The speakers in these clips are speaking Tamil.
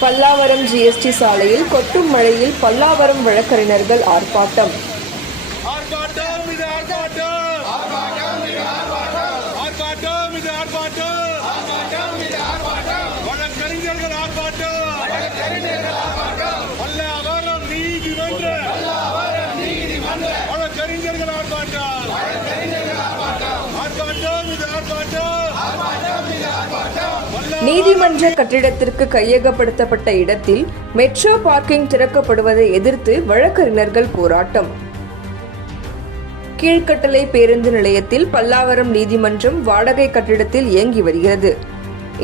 பல்லாவரம் ஜிஎஸ்டி சாலையில் கொட்டும் மழையில் பல்லாவரம் வழக்கறிஞர்கள் ஆர்ப்பாட்டம். நீதிமன்ற கட்டிடத்திற்கு கையகப்படுத்தப்பட்ட இடத்தில் மெட்ரோ பார்க்கிங் திறக்கப்படுவதை எதிர்த்து வழக்கறிஞர்கள் போராட்டம். கீழ்கட்டளை பேருந்து நிலையத்தில் பல்லாவரம் நீதிமன்றம் வாடகை கட்டிடத்தில் இயங்கி வருகிறது.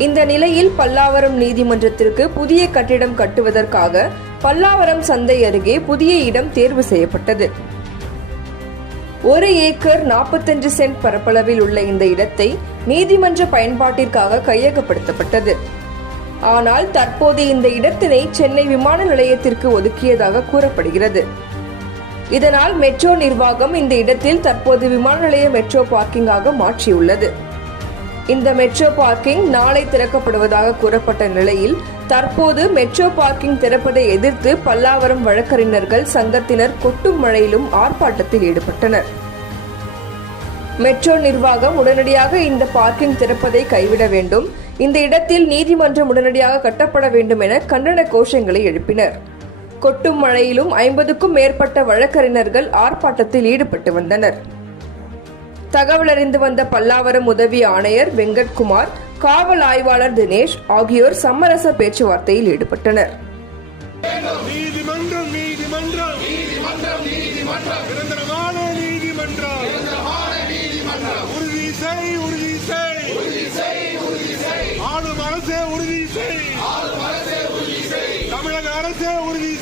இந்த நிலையில் பல்லாவரம் நீதிமன்றத்திற்கு புதிய கட்டிடம் கட்டுவதற்காக பல்லாவரம் சந்தை அருகே புதிய இடம் தேர்வு செய்யப்பட்டது. 1 ஏக்கர் 45 சென்ட் பரப்பளவில் உள்ள இந்த இடத்தை நீதிமன்ற பயன்பாட்டிற்காக கையகப்படுத்தப்பட்டது. ஆனால் தற்போது இந்த இடத்தினை சென்னை விமான நிலையத்திற்கு ஒதுக்கியதாக கூறப்படுகிறது. இதனால் மெட்ரோ நிர்வாகம் இந்த இடத்தில் தற்போது விமான நிலைய மெட்ரோ பார்க்கிங்காக மாற்றியுள்ளது. இந்த மெட்ரோ பார்க்கிங் நாளை திறக்கப்படுவதாக கூறப்பட்ட நிலையில் தற்போது மெட்ரோ பார்க்கிங் திறப்பதை எதிர்த்து பல்லாவரம் வழக்கறிஞர்கள் சங்கத்தினர் கொட்டும் மழையிலும் ஆர்ப்பாட்டத்தில் ஈடுபட்டனர். மெட்ரோ நிர்வாகம் உடனடியாக இந்த பார்க்கிங் திறப்பதை கைவிட வேண்டும், இந்த இடத்தில் நீதிமன்றம் உடனடியாக கட்டப்பட வேண்டும் என கண்டன கோஷங்களை எழுப்பினர். கொட்டும் மழையிலும் 50க்கும் மேற்பட்ட வழக்கறிஞர்கள் ஆர்ப்பாட்டத்தில் ஈடுபட்டு வந்தனர். தகவல் அறிந்து வந்த பல்லாவரம் உதவி ஆணையர் வெங்கட்குமார், காவல் ஆய்வாளர் தினேஷ் ஆகியோர் சமரச பேச்சுவார்த்தையில் ஈடுபட்டனர். தமிழக அரசே உறுதி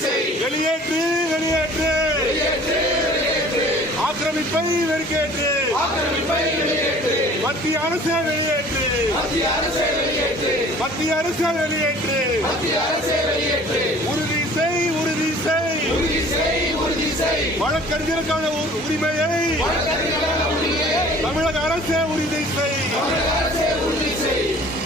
செய், வெளியேற்று வெளியேற்று, ஆக்கிரமிப்பை வெளியேற்று, மத்திய அரசே வெளியேற்று, மத்திய அரசே வெளியேற்று, உறுதி செய் உறுதி செய், வழக்கறிஞருக்கான உரிமையை தமிழக அரசே உறுதி செய்.